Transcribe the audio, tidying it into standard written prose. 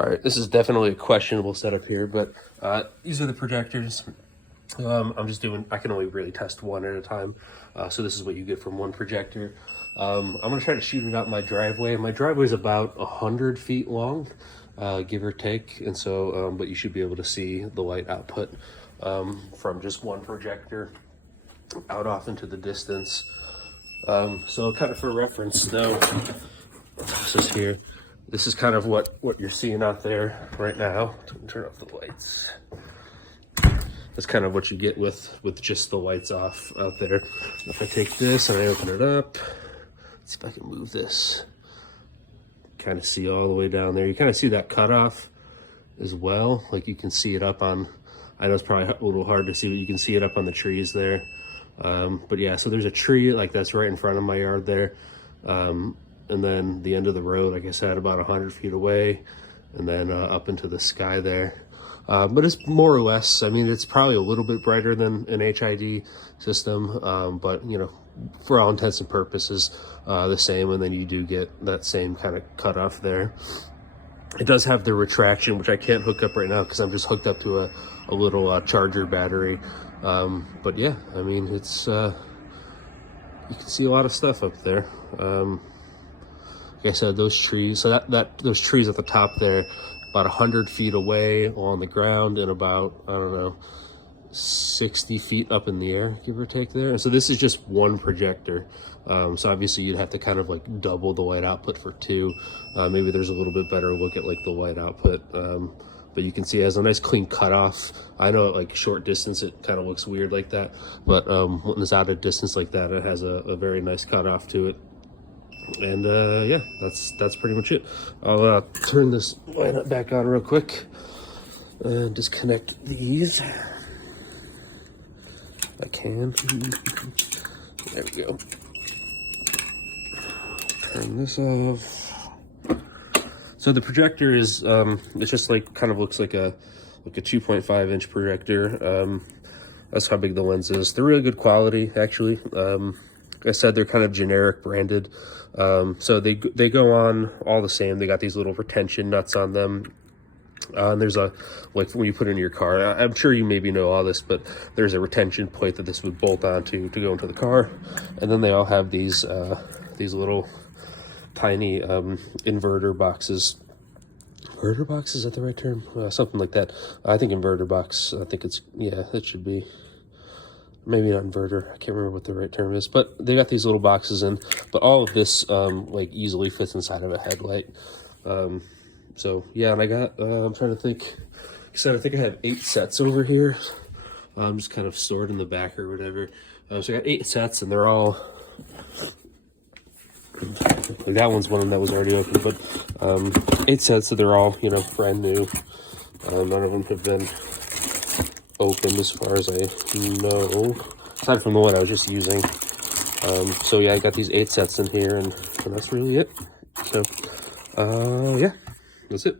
All right, this is definitely a questionable setup here, but these are the projectors. I'm just doing, I can only really test one at a time. So this is what you get from one projector. I'm gonna try to shoot it out my driveway. My driveway is about 100 feet long, give or take. And so, but you should be able to see the light output from just one projector out off into the distance. So kind of for reference though, this is here. This is kind of what you're seeing out there right now. Turn off the lights. That's kind of what you get with just the lights off out there. If I take this and I open it up, let's see if I can move this. Kind of see all the way down there. You kind of see that cutoff as well. Like you can see it up on, I know it's probably a little hard to see, but you can see it up on the trees there. But yeah, so there's a tree like that's right in front of my yard there. And then the end of the road, like I said, about 100 feet away, and then up into the sky there. But it's more or less, I mean, it's probably a little bit brighter than an HID system, but you know, for all intents and purposes, the same. And then you do get that same kind of cutoff there. It does have the retraction, which I can't hook up right now because I'm just hooked up to a little charger battery. But yeah, I mean, it's, you can see a lot of stuff up there. Like I said, those trees, so those trees at the top there, about 100 feet away on the ground and about, I don't know, 60 feet up in the air, give or take there. And so this is just one projector. So obviously you'd have to kind of like double the light output for two. Maybe there's a little bit better look at like the light output. But you can see it has a nice clean cutoff. I know at like short distance, it kind of looks weird like that. But when it's out of distance like that, it has a very nice cutoff to it. And yeah, that's pretty much it. I'll turn this light back on real quick and disconnect these. I can. There we go. Turn this off. So the projector is it's just like kind of looks like a 2.5 inch projector. That's how big the lens is. They're really good quality, actually. Like I said, they're kind of generic branded. So they go on all the same. They got these little retention nuts on them. And there's a, like when you put it in your car, I'm sure you maybe know all this, but there's a retention plate that this would bolt onto to go into the car. And then they all have these little tiny inverter boxes. Inverter box, is that the right term? Something like that. I think inverter box, I think it's, yeah, it should be. Maybe not inverter, I can't remember what the right term is, but they got these little boxes in, but all of this like easily fits inside of a headlight. So yeah, and I got, I'm trying to think, like I said, I think I have 8 sets over here. Just kind of stored in the back or whatever. So I got 8 sets and they're all, like that one's one that was already open, but 8 sets, so they're all, you know, brand new. None of them have been open as far as I know, aside from the one I was just using. So yeah, I got these 8 sets in here and that's really it. So yeah, that's it.